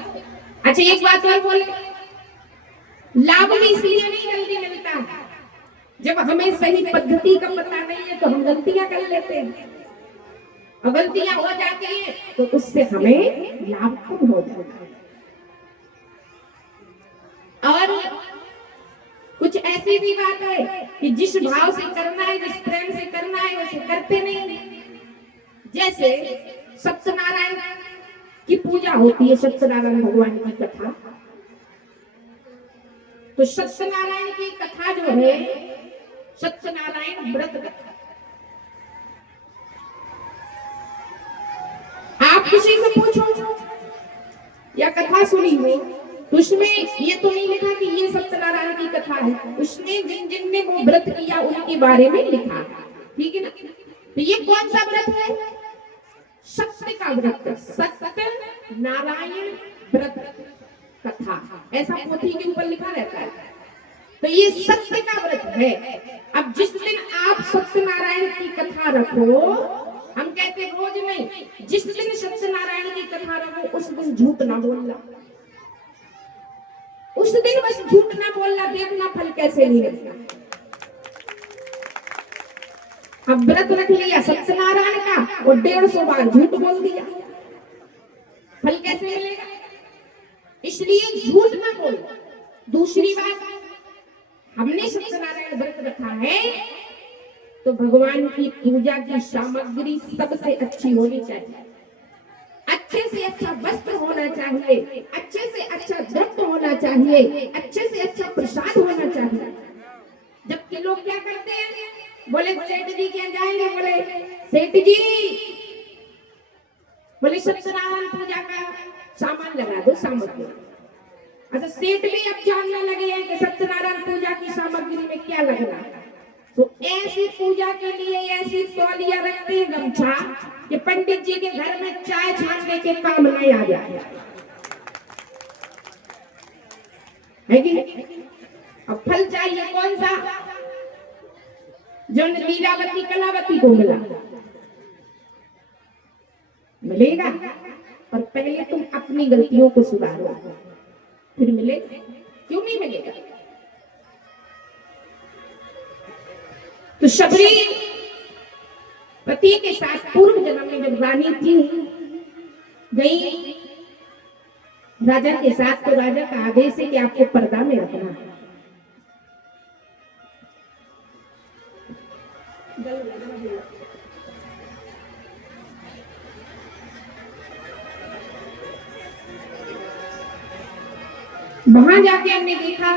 अच्छा एक बात और बोले, लाभ भी इसलिए नहीं जल्दी मिलता है, जब हमें सही पद्धति का पता नहीं है तो हम गलतियां कर लेते हैं, और गलतियां हो जाती है तो उससे हमें लाभ कम हो जाता है। और कुछ ऐसी भी बात है कि जिस भाव से करना है, जिस प्रेम से करना है, वैसे करते नहीं। जैसे सत्यनारायण की पूजा होती है, सत्यनारायण भगवान की कथा, तो सत्यनारायण की कथा जो है सत्यनारायण व्रत कथा, आप किसी से पूछो या कथा सुनी हो तो उसमें ये तो नहीं लिखा कि ये सत्यनारायण की कथा है, उसने जिन जिन ने वो व्रत किया उनके बारे में लिखा, ठीक है ना। तो ये कौन सा व्रत है? सत्य का व्रत, सत्य नारायण व्रत कथा, ऐसा पोथी के ऊपर लिखा रहता है। तो ये सत्य का व्रत है। अब जिस दिन आप सत्यनारायण की कथा रखो, हम कहते रोज नहीं, जिस दिन सत्यनारायण की कथा रखो उस दिन झूठ ना बोलना, उस दिन बस झूठ ना बोलना, देखना फल कैसे मिलेगा। अब व्रत रख लिया सत्यनारायण का और 150 बार झूठ बोल दिया, फल कैसे मिलेगा? इसलिए झूठ ना बोलो। दूसरी बात, हमने सत्यनारायण व्रत रखा है तो भगवान की पूजा की सामग्री सबसे अच्छी होनी चाहिए, अच्छे से अच्छा वस्त्र होना चाहिए, अच्छे से अच्छा द्रव्य होना चाहिए, अच्छे से अच्छा प्रसाद होना चाहिए। जबकि लोग क्या करते हैं, बोले सेठ जी क्या जाएंगे, बोले सेठ जी बोले सत्यनारायण पूजा का सामान लगा दो, सामग्री। अच्छा सेठ भी अब जानने लगे हैं कि सत्यनारायण पूजा की सामग्री में क्या लगना है, तो ऐसी पूजा के लिए ऐसी तौलिया रखते हैं गमछा कि पंडित जी के घर में चाय छानने के काम नहीं आ जाए, है कि? अब फल चाहिए कौन सा? जो लीलावती कलावती को मिला मिलेगा, और पहले तुम अपनी गलतियों को सुधारो, फिर मिलेगा। क्यों नहीं मिलेगा? तो शबरी पति के साथ पूर्व जन्म में जब रानी थी, गई राजा के साथ, तो राजा का आदेश है कि आपको पर्दा में रखना है। वहां जाके हमने देखा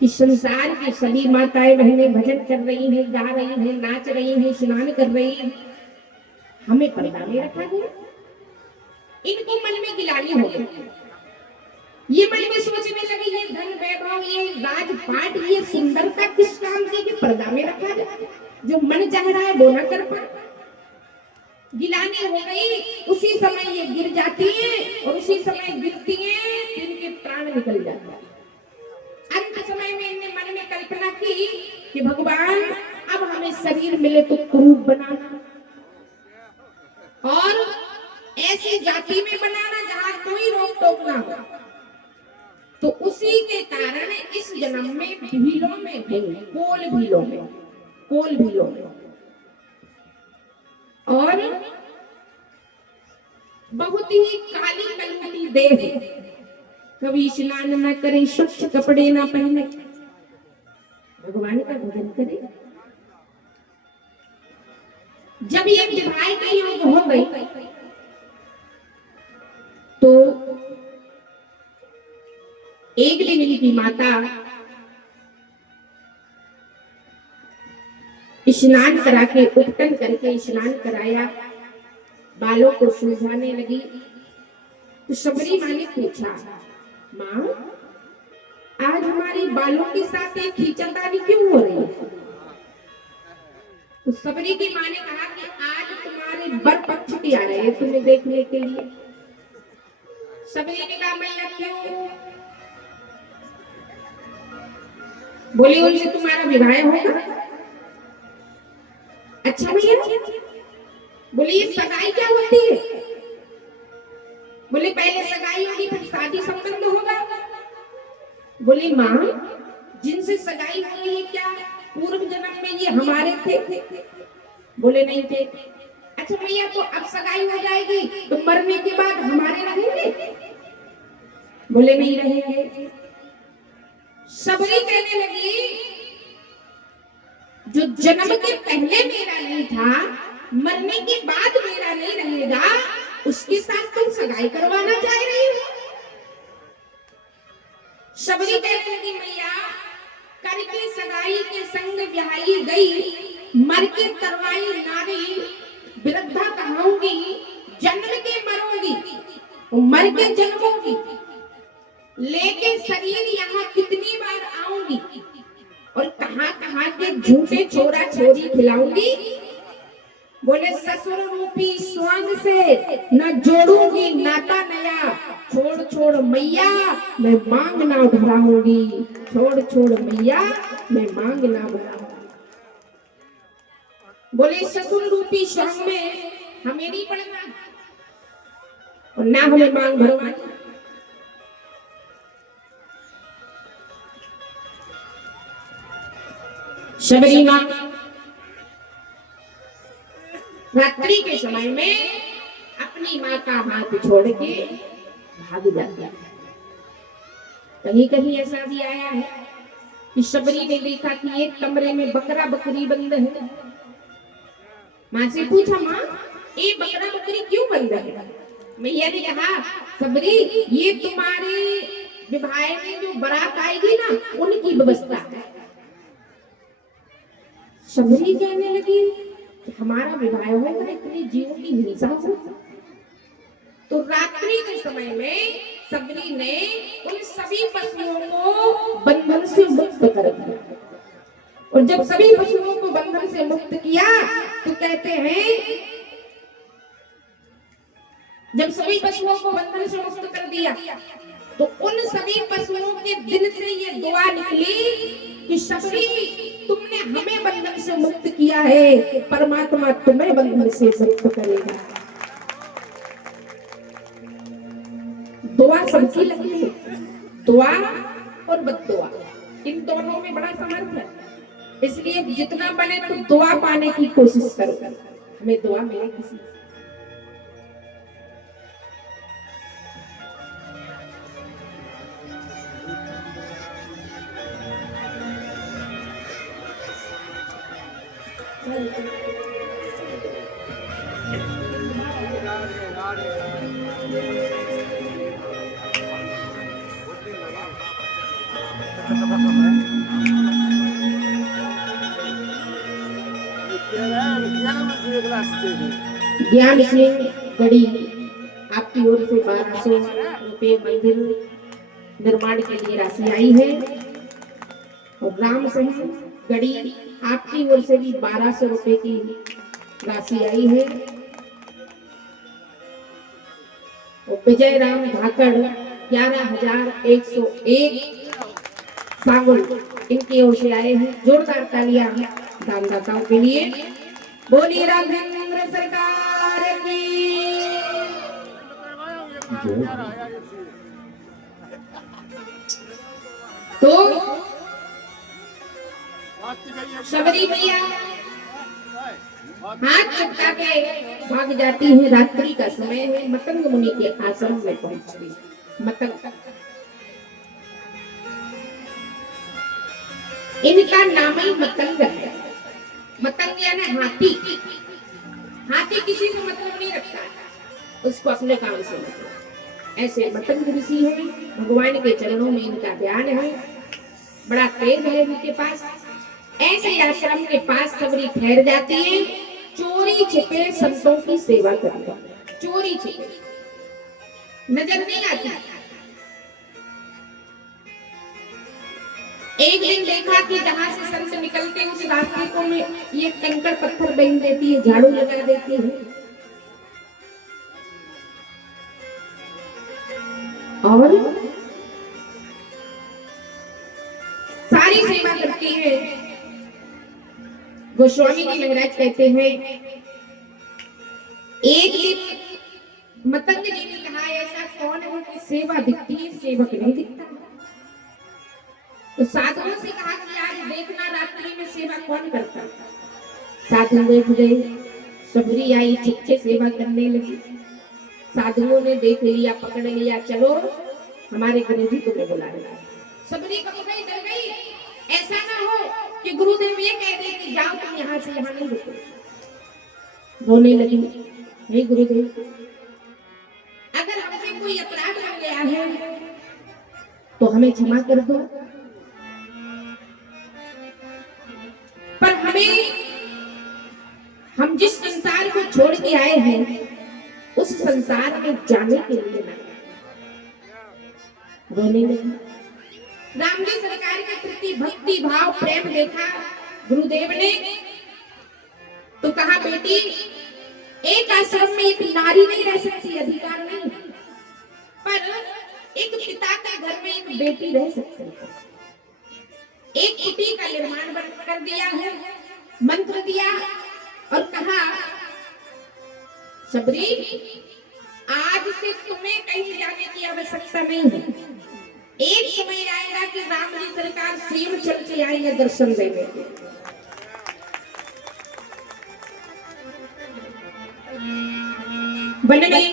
कि संसार की सभी माताएं बहनें भजन कर रही हैं, गा रही हैं, नाच रही हैं, स्नान कर रही हैं, हमें पर्दा में रखा गया। इनको मन में गिलानी हो गई, ये मन में सोचने लगे ये धन वैभव, ये राजपाट, ये सुंदरता किस काम की कि पर्दा में रखा जाए, जो मन चाह रहा है वो ना कर पाए। गिलानी हो गई, उसी समय ये गिर जाती है और उसी समय गिरती है तो इनके प्राण निकल जाते हैं। अंत समय में इनने मन में कल्पना की कि भगवान अब हमें शरीर मिले तो कुरूप बनाना, और ऐसी जाति में बनाना जहां कोई रोक टोक ना हो। तो उसी के कारण इस जन्म में भीलों में थे, कोल भीलों में, कोल भीलों में, और बहुत ही काली कलमती देह, कभी स्नान न करे, स्वच्छ कपड़े ना पहने, भगवान का भजन करे। जब ये विवाह का योग हो गई तो एक दिन इनकी माता स्नान करा के, उपटन करके स्नान कराया, बालों को सुलझाने लगी। तो शबरी माँ ने पूछा, माँ आज हमारी बालों के साथ एक खींचातानी क्यों हो रही है? तो शबरी की माँ ने कहा कि आज तुम्हारे बर पक्ष भी आ रहे हैं तुम्हें देखने के लिए। शबरी ने कहा मैया क्यों? बोली उनसे तुम्हारा विवाह होगा। अच्छा भैया, बोली ये सगाई क्या होती है? सगाई होगी फिर शादी संबंध होगा। बोली माँ जिनसे सगाई हो रही है क्या पूर्व जन्म में ये हमारे थे? बोले नहीं थे। अच्छा भैया तो अब सगाई हो जाएगी तो मरने के बाद हमारे रहेंगे? बोले नहीं रहेंगे। सबरी कहने लगी जो जन्म के पहले मेरा नहीं था मरने के बाद मेरा नहीं रहेगा उसके साथ तुम सगाई करवाना चाह रही हो? सबरी कहने लगी मैया करके सगाई के संग ब्याही गई मर के करवाई नारी वृद्धा कहूंगी जन्म के मरूंगी मर के जन्मूंगी लेके शरीर यहाँ कितनी बार आऊंगी और कहां कहां के झूठे छोरा छोरी खिलाऊंगी। बोले ससुर रूपी स्वांग से न जोड़ूंगी नाता नया छोड़ छोड़ मैया मैं मांग ना भराऊंगी छोड़ छोड़ मैया मैं मांग ना भराऊंगी। बोले ससुर रूपी स्वांग में हमें नहीं पड़ना और ना हमें मांग भरवानी। शबरी मां रात्रि के समय में अपनी मां का हाथ छोड़ के भाग जाती है। कहीं कहीं ऐसा भी आया है कि शबरी ने देखा कि एक कमरे में बकरा बकरी बंद है। मां से पूछा मां ये बकरा बकरी क्यों बंद है? मैया ने कहा शबरी ये तुम्हारे विवाह में जो बारात आएगी ना उनकी व्यवस्था है। शबरी कहने लगी हमारा विवाह होगा इतने जीवों की हिंसा हो। तो रात्रि के समय में शबरी ने उन सभी पशुओं को बंधन से मुक्त कर दिया और जब सभी पशुओं को बंधन से मुक्त किया तो कहते हैं जब सभी पशुओं को बंधन से मुक्त कर दिया तो उन सभी पशुओं के दिल से ये दुआ निकली कि शबरी तुमने हमें बंधन से मुक्त किया है परमात्मा तुम्हें बंधन से मुक्त करेगा। दुआ सबकी लगती है, दुआ और बद्दुआ इन दोनों में बड़ा समर्थ है। इसलिए जितना बने तो दुआ पाने की कोशिश करो, हमें दुआ मिले किसी। ज्ञान सिंह गढ़ी आपकी ओर से 1200 रुपये मंदिर निर्माण के लिए राशि आई है और राम सिंह गढ़ी आपकी ओर से भी 1200 रुपये की राशि आई है और विजय राम धाकड़ 11,101 सागुल इनकी ओर से आए हैं। जोरदार तालियां दानदाताओं के लिए। बोलिए राघवेंद्र सरकार की। तो शबरी मैया हाथ चटका के भाग जाती है। रात्रि का समय है, मतंग मुनि के आश्रम में पहुंचती। मतंग इनका नाम ही मतंग है। मतंग यानी हाथी। हाथी किसी से मतलब नहीं रखता, उसको अपने काम से मतलब। ऐसे मतंग ऋषि है, भगवान के चरणों में इनका ध्यान है, बड़ा तेज है इनके पास। ऐसे आश्रम के पास सबरी ठहर जाती है, चोरी छिपे संतों की सेवा करते हैं। चोरी छिपे नजर नहीं आती। एक दिन देखा कि जहां से संत निकलते उस रास्ते को में ये कंकड़ पत्थर बेच देती है, झाड़ू लगा देती है और सारी सेवा करती है। गोस्वामी जी महाराज कहते हैं एक दिन मतंग जी ने कहा ऐसा कौन है कि सेवा दिखती है सेवक नहीं दिखता। तो साधुओं से कहा कि आज देखना रात्रि में सेवा कौन करता। साधु बैठ गए, सबरी आई चुपके सेवा करने लगी। साधुओं ने देख लिया, पकड़ लिया, चलो हमारे गुरुजी तुम्हें बुला रहे हैं। सबरी कब गई, डर गई, ऐसा ना हो कि गुरुदेव ये कह दे कि जाओ तुम यहाँ से, यहाँ नहीं रुको। रोने लगी, हे गुरुदेव अगर हमसे कोई अपराध हो गया है तो हमें क्षमा कर दो, पर हम जिस संसार को छोड़ के आए हैं उस संसार में जाने के लिए ना। रोने लगी। राम जी सरकार के प्रति भक्ति भाव प्रेम देखा गुरुदेव ने, तो कहा बेटी एक आश्रम में एक नारी नहीं रह सकती, अधिकार नहीं, पर एक पिता के घर में एक बेटी रह सकती है। एक कुटी का निर्माण कर दिया है, मंत्र दिया और कहा सबरी आज से तुम्हें कहीं जाने की आवश्यकता नहीं है। एक समय आएगा कि राम जी सरकार स्वयं चल के आएंगे दर्शन देने। बन गई।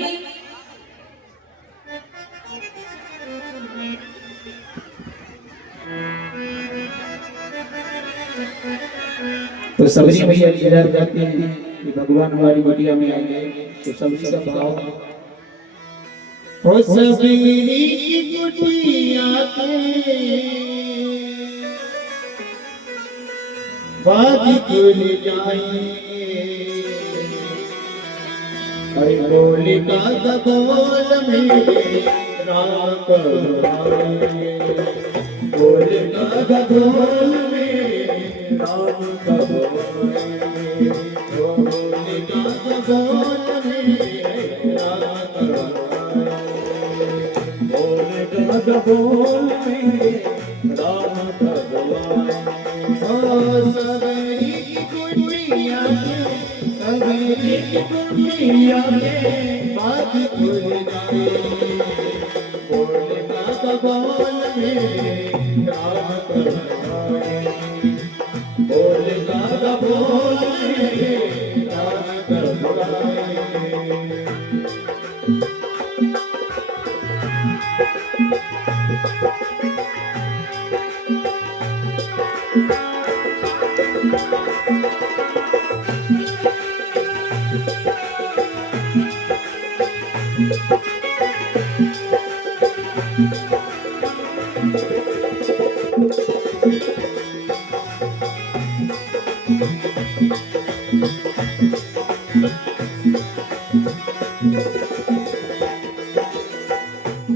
तो सबरी भैया इधर जाते हैं कि भगवान हमारी कुटिया में आएंगे। तो सबरी का भाव हो सबरी की कुटिया के बाजी खुल जाएंगे। अरे बोले का बोल मेरे राम करुणाए, बोले का बोल मेरे राम करुणाए, बोले का बोल मेरे राम करुणाए, बोले का बोल मेरे राम करुणाए। ओ सबरी की कुटिया के, सबरी की कुटिया के बात खुल जाए, बोले का बोल मेरे राम करुणाए, बोले का बोल मेरे राम करुणाए।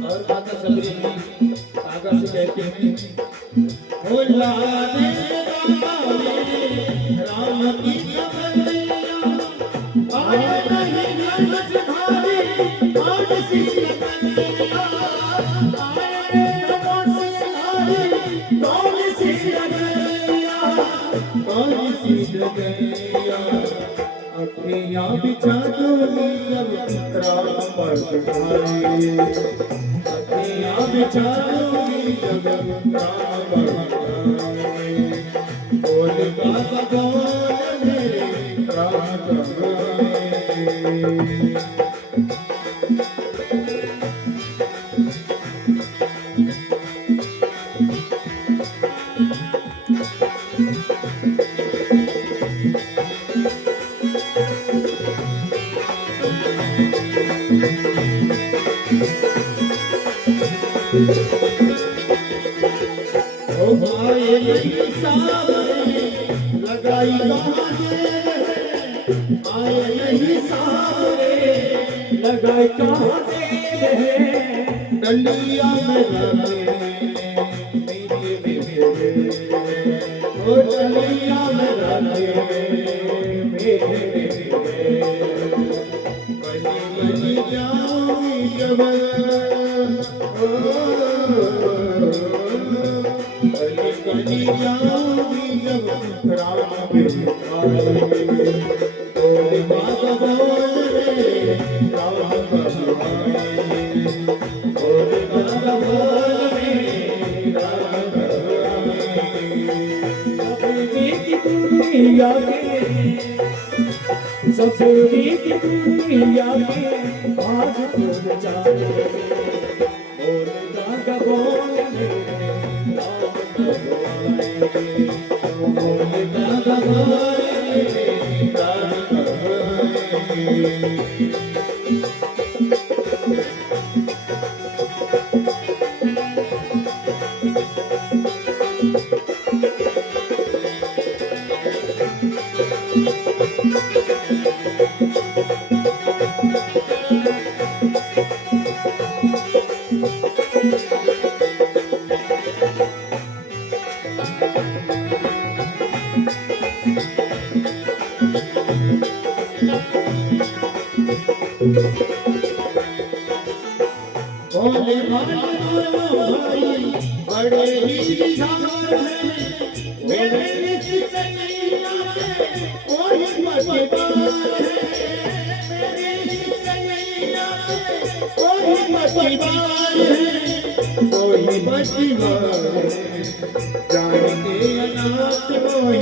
और माता सबरी आगा से कहते हैं, ओ लाने राम की कमलिया आए नहीं नमज भारी आठ सी कमलिया, आए नमज भारी कौन सी कमलिया, कौन सी कमलिया, अखियां बिछा दो जब राम पर तुम्हारी, अखियां बिछा दो जब राम पर तुम्हारी, बोल का बोल मेरे राम करुणाए। ओ भाई सावरे लगाई कहाँ से, आए नहीं सावरे लगाई कहाँ से, डंडिया में लगे मेरे, ओ डंडिया में लगे मेरे, बनी बनी जाऊंगी जब कहीं जाऊंगी जब राम बोले का बोल रे राम करुणाए, सभी की दुनिया में आज तुम जाने बोल दादा बोल मेरे राम भगवान बोल दादा बोल मेरे राम भगवान बोले भाई बड़े ही झार हैं मेरे सिकैया में कोई मजेदार है मेरे सिकैया में कोई मजेदार है कोई मजेदार है जान के अनाथ होए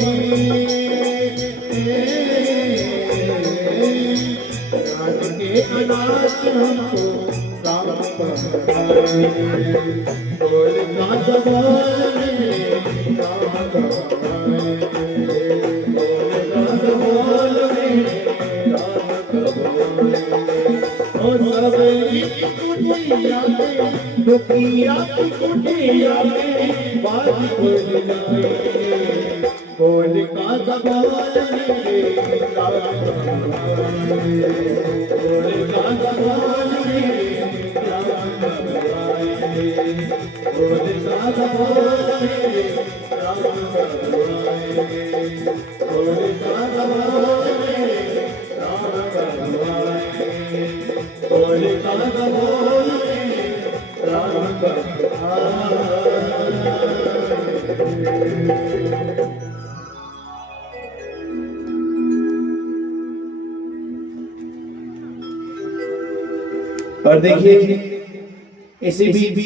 जान के अनाथ हमको बोल दादा बोल मेरे राम भगवान बोल दादा बोल मेरे राम भगवान ओ सबरी की कुटिया में दुखिया की कुटिया में बात बोल जाए बोल दादा बोल मेरे राम भगवान बोल दादा बोल मेरे बोल दादा बोल मेरे राम भगवान बोल दादा बोल मेरे राम भगवान बोल दादा बोल मेरे राम भगवान। और देखिए इसी भी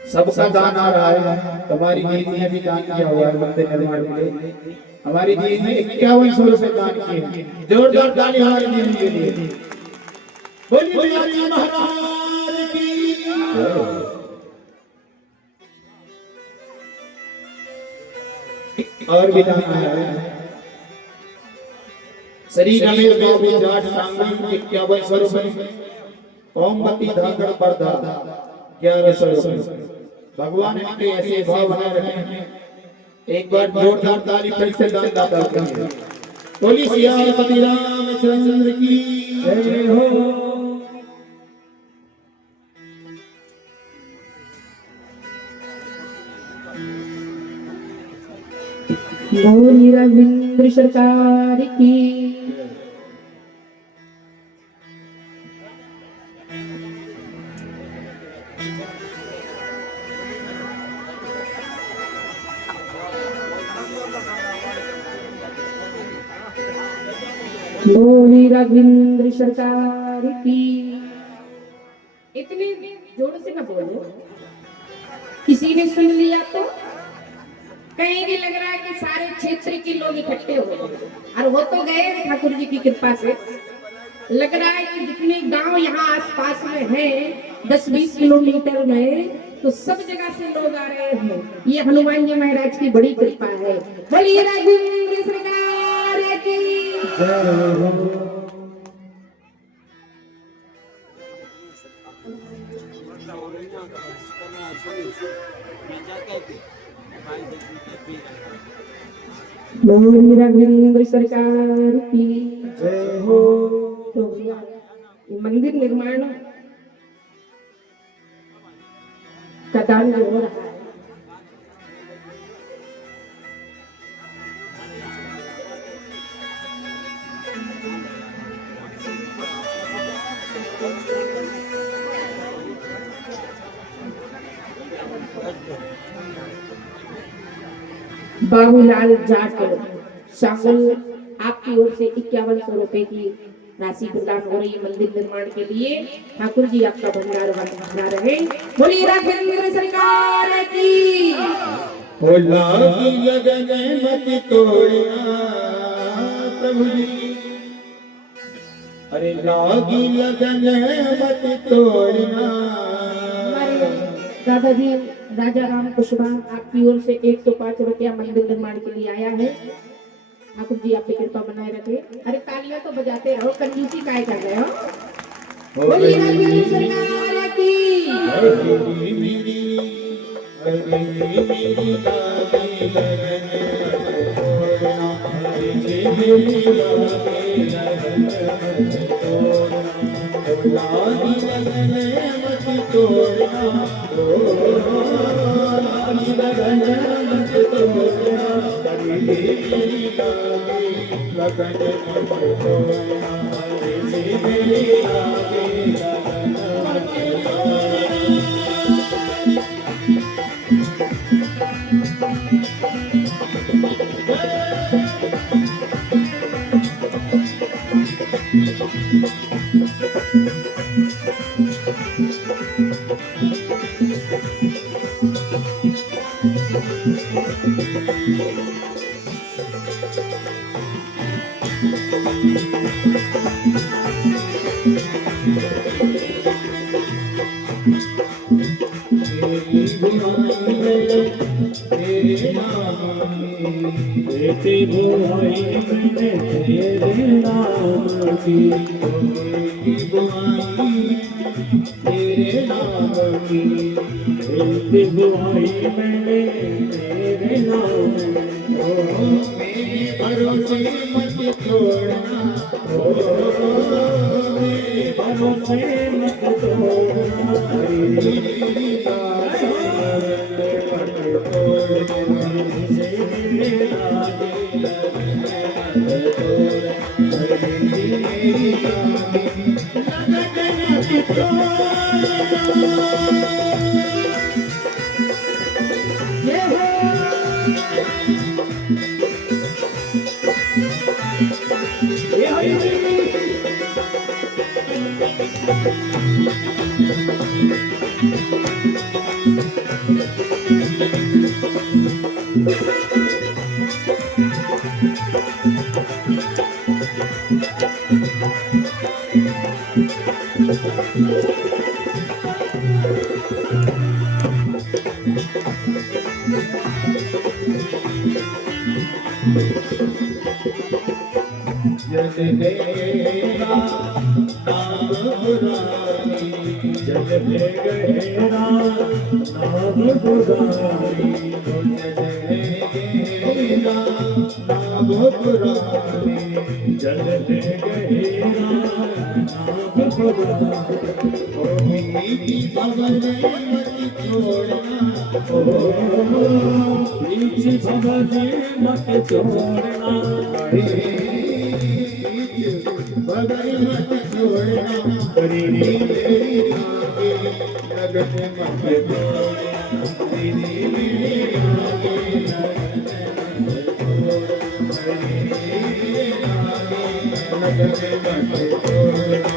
सबका दान आ रहा है। हमारी दीदी ने भी दान किया हुआ है मंदिर निर्माण के लिए। हमारी दीदी ने 5100 रुपए दान किए। जोरदार ताली हमारी दीदी के लिए। बोलिए बिहारी महाराज की। और भी दान आया है। श्री रमेश बाबू जाट सांगली 5100 रुपए। ओमवती धाकड़ पर्दा 1100 रुपए। भगवान इनके ऐसे भाव बनाए रखें। एक बार जोरदार ताली फिर से दानदाता करें। बोली सियापति रामचंद्र की जय हो। बोली रविंद्र सरकार की। बोली रविंद्र सरकार की। इतने जोर से ना बोलो, किसी ने सुन लिया तो कहीं भी लग रहा है कि सारे क्षेत्र के लोग इकट्ठे हो गए। और वो तो गए ठाकुर जी की कृपा से। लग रहा है कि जितने गांव यहाँ आसपास में हैं 10-20 किलोमीटर में, तो सब जगह से लोग आ रहे हैं। ये हनुमान जी महाराज की बड़ी कृपा है। बोलिए रविंद्र सरकार की जय हो। बोलिए रविंद्र सरकार की जय हो। तो मंदिर निर्माण का दान जो हो रहा है, बाबूलाल जाट शामिल आपकी ओर से 5100 रुपए की राशि प्रदान हो रही है मंदिर निर्माण के लिए। ठाकुर जी आपका भंडार बना रहे। बोलिए राघवेंद्र सरकार की। हो लागी लगन मत तोड़ना प्रभु जी। अरे लागी लगन मत तोड़ना। हमारे दादाजी राजा राम कुशवाहा आपकी ओर से 105 रुपया मंदिर निर्माण के लिए आया है। ठाकुर जी आपकी कृपा बनाए रखे। अरे तालियां तो बजाते रहो, कंजूसी काय कर रहे हो। बोलिए राजगुरु सरकार की। बेटी बुआई मैंने तेरे नाम की, बेटी बुआई तेरे नाम की, बेटी बुआई मैंने तेरे नाम की। ओ मेरे भरोसे मत छोड़ना, ओ मेरे भरोसे मत छोड़ना, तेरी जग गहरा नाम पुरानी, जग गहरा नाम पुरानी, जग गहरा नाम पुरानी, जग गहरा नाम पुरानी। ओ मीठी भवन मत छोड़ना, ओ मीठी भवन मत छोड़ना, बगल मत छोड़ना, तेरी तेरी आगे लगन मत छोड़ना, तेरी मेरी आगे लगन मत छोड़ना, तेरी आगे लगन मत छोड़ना।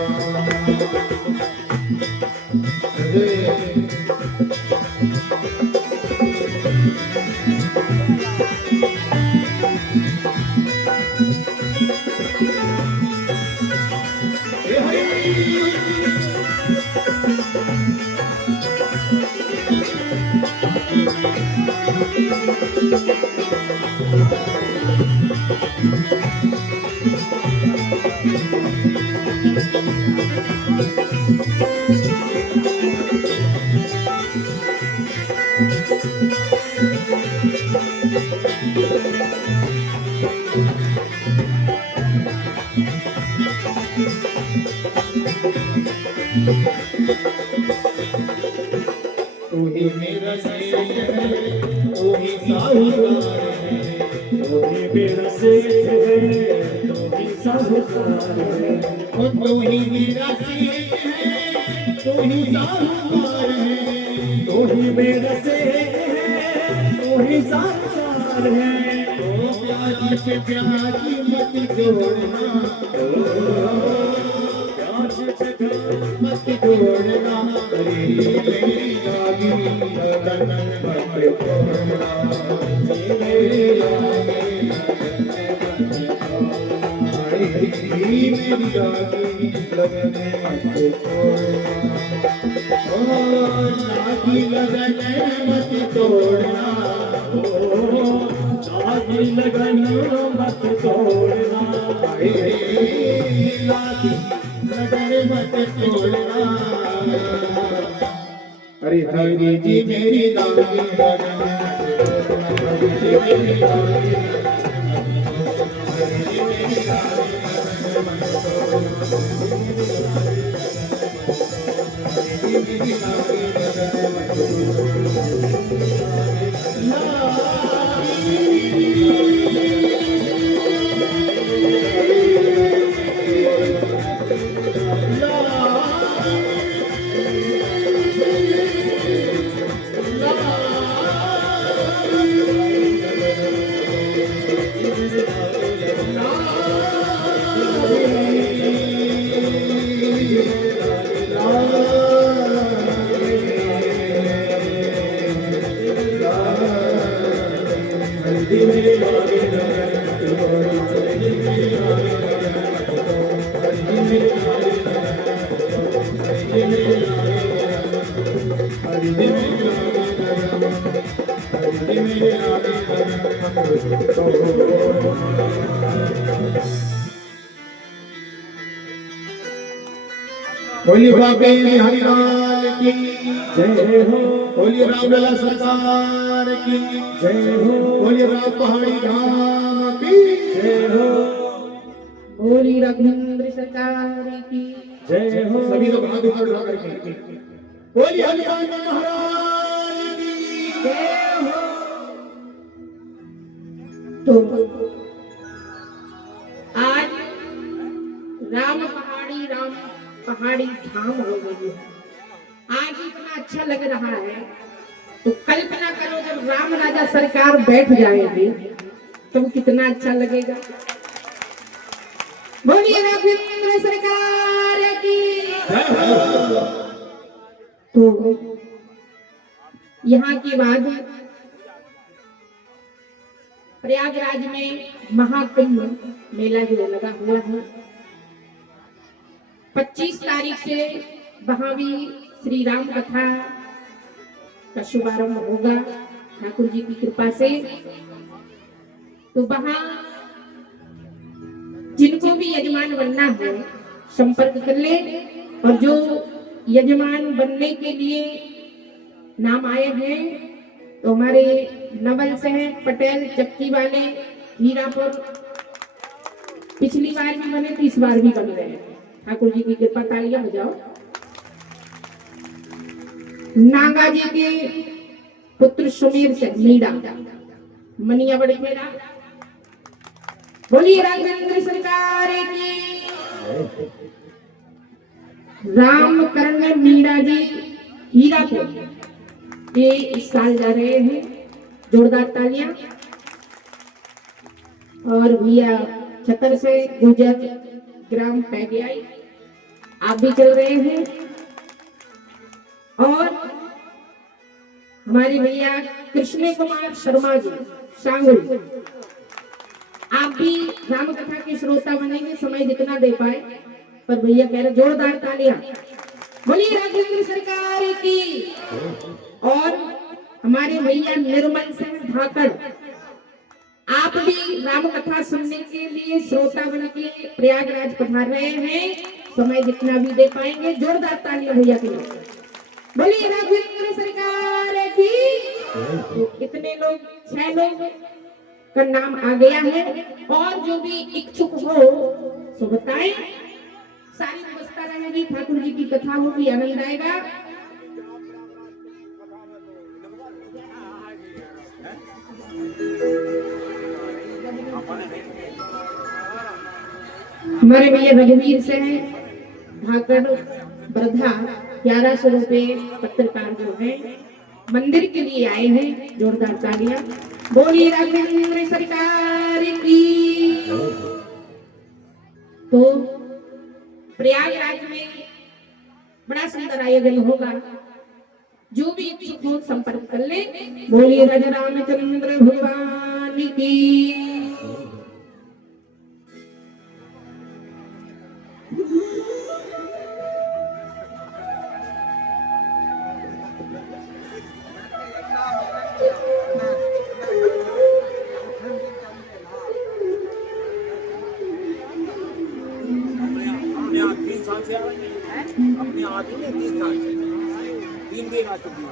तू ही मेरा शेर है, तू ही साहूकार है, तू ही मेरा शेर है, तू ही साहूकार है, तू ही मेरा शेर है, तू ही साहूकार है, तू ही मेरा शेर है, तू ही साहूकार है। ओ प्यार से प्यार मत जोड़ना, प्यार से प्यार मत जोड़ना, मेरी लागी लगन मत छोड़ना, मेरी लागी लगन मत छोड़ना। मेरी लागी लगने मत छोड़ना, ओ लागी लगने मत तोड़ना, ओ लागी लगने मत तोड़ना, लागी लगने मत तोड़ना। हरि हरि जी मेरी लागी लगने मत तोड़ना, हरि जी मेरी लागी बोलिए बाबे हरिलाल की जय हो, बोलिए रामलला सरकार की जय हो, बोलिए राम पहाड़ी धाम की जय हो, बोली राघवेंद्र सरकार की जय हो। सभी लोग हाथ ऊपर उठा करके बोलिए हनुमान महाराज की जय हो। तो आज राम पहाड़ी धाम हो गई है। आज इतना अच्छा लग रहा है, तो कल्पना करो जब राम राजा सरकार बैठ जाएंगे तो कितना अच्छा लगेगा। बोलिए राघवेंद्र सरकार की। तो यहाँ के बाद प्रयागराज में महाकुंभ मेला जो लगा हुआ है, 25 तारीख से वहां भी श्री राम कथा का शुभारंभ होगा ठाकुर जी की कृपा से। तो वहां जिनको भी यजमान बनना है संपर्क कर ले, और जो यजमान बनने के लिए नाम आए हैं तो हमारे नवल से पटेल चक्की वाले हीरापुर पिछली बार भी बने, इस बार भी बन रहे हैं। ठाकुर जी की कृपा, तालियां बजाओ। नागा जी के पुत्र सुमेर से मीड़ा मनिया बड़खेड़ा। बोलिए राघवेंद्र सरकार की। रामकरण मीणा जी हीरापुर ये इस साल जा रहे हैं, जोरदार तालियां। और भैया छतर से गुजर ग्राम पैगियाई आप भी चल रहे हैं। और हमारे भैया कृष्ण कुमार शर्मा जी सांगुल, आप भी राम कथा के श्रोता बनेंगे, समय जितना दे पाए। पर भैया कह रहे जोरदार तालियां। बोलिए राघवेंद्र सरकार की। और हमारे भैया निर्मल सिंह धाकड़, आप भी राम कथा सुनने के लिए श्रोता बन के प्रयागराज पधार रहे हैं, समय जितना भी दे पाएंगे। जोरदार तालियां भैया के लिए। बोलिए राघवेंद्र सरकार की। तो इतने लोग, 6 लोग का नाम आ गया है। और जो भी इच्छुक हो तो बताएं, सारी व्यवस्था रहेगी, ठाकुर जी की कथा होगी, आनंद आएगा। हमारे भैया रघुवीर से धाकड़ वृद्धा 1100 रुपए पत्रकार जो है मंदिर के लिए आए हैं, जोरदार तालियां। बोलिए राघवेंद्र सरकार की। तो प्रयागराज में बड़ा सुंदर आयोजन होगा, जो भी इच्छुक हो संपर्क कर ले। बोलिए राजा रामचंद्र भगवान की। में आती है 30 साल से 3 बीघा चुकी है।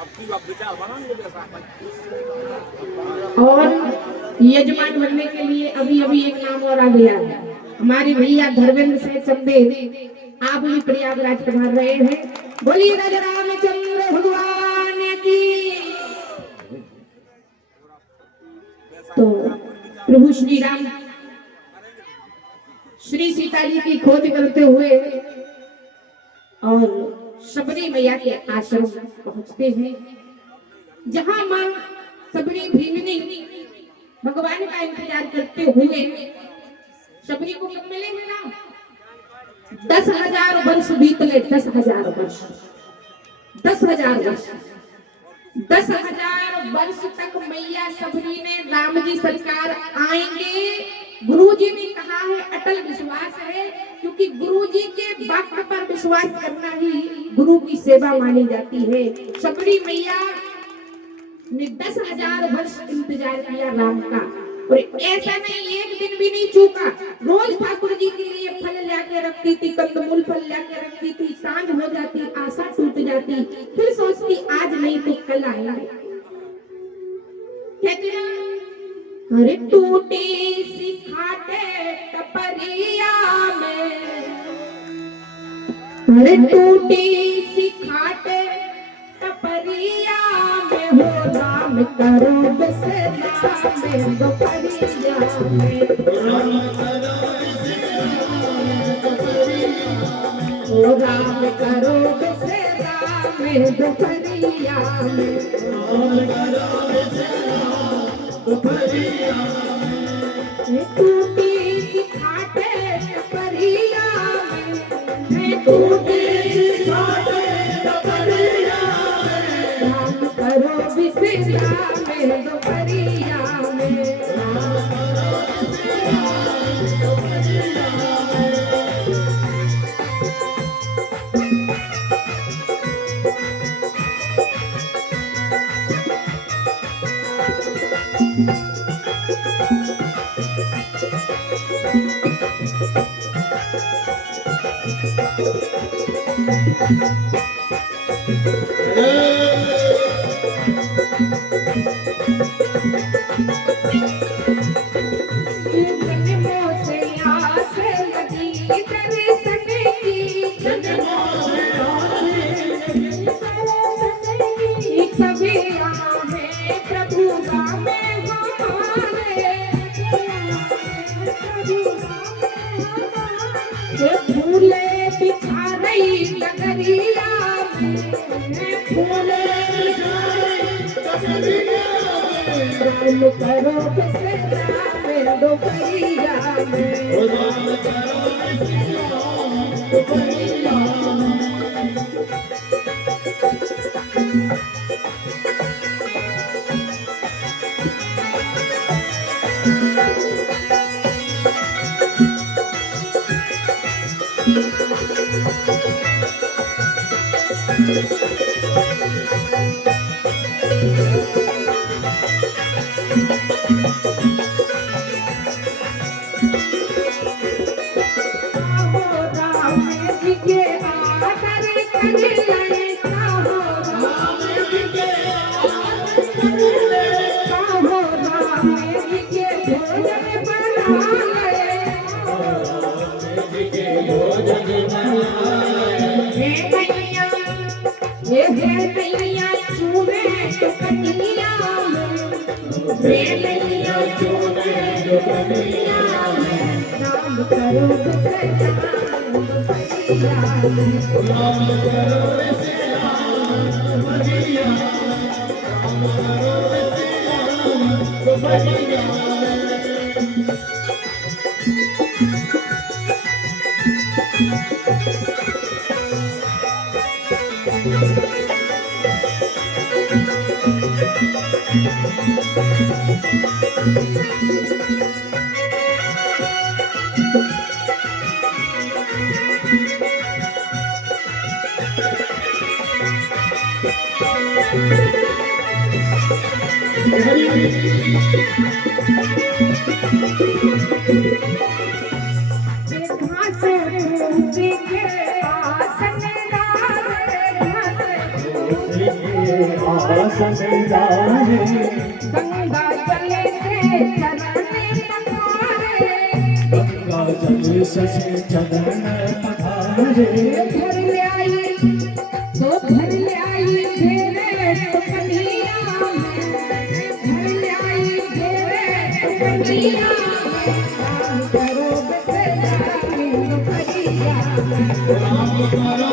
अब की आप विचार बनाएंगे जैसा और यजमान बनने के लिए अभी अभी एक नाम और आ गया है, हमारे भैया धर्मेंद्र से चंदे, आप भी प्रयागराज पधार रहे हैं। बोलिए राजा रामचंद्र भगवान की। तो प्रभु श्री राम श्री सीता जी की खोज करते हुए और सबरी मैया के आश्रम पहुंचते हैं, जहां मां सबरी भीमनी भगवान का इंतजार करते हुए सबरी को कब मिलेंगे ना, 10,000 वर्ष बीतले, 10,000 वर्ष, 10,000 वर्ष, 10,000 वर्ष तक मैया सबरी ने राम जी सरकार आएंगे। गुरु जी ने कहा है, अटल विश्वास है, क्योंकि गुरु जी के वाक्य पर विश्वास करना ही गुरु की सेवा मानी जाती है। सबरी मैया ने 10,000 वर्ष इंतजार किया राम का, और ऐसा नहीं, एक दिन भी नहीं चूका। रोज ठाकुर जी के लिए फल लाके रखती थी, कंदमूल फल लाके रखती थी। सांझ हो जाती, आशा टूट जाती, फिर सोचती आज नहीं तो कल आएंगे। कहती ना, अरे टूटी सी खाटे टपरिया में, अरे टूटी सी खाटे टपरिया में हो राम करो बसरा में दोपहरिया में, ओ राम करो बसरा में दोपहरिया में, टूटी सी खाटे टपरिया में, टूटी सी खाटे टपरिया में, राम करो बिसरा में दोपहरिया में, जन्मों से आस लगी दर्शन की, जन्मों से आस लगी दर्शन की, कभी आए प्रभु राम हमारे, फूले बिछा रही नगरिया में, फूले बिछा रही नगरिया में, राम करो बिसरा में दोपहरिया में, राम करो बिसरा दोपहरिया में। घास आस मेरा है गंगा जल से चरण पखारे गंगा जल से चरण पधारे घर ले आई तो घर ले आई घेरे तो कन्हैया घर ले आई घेरे तो कन्हैया राम करो बेटा मीनू करिया राम करो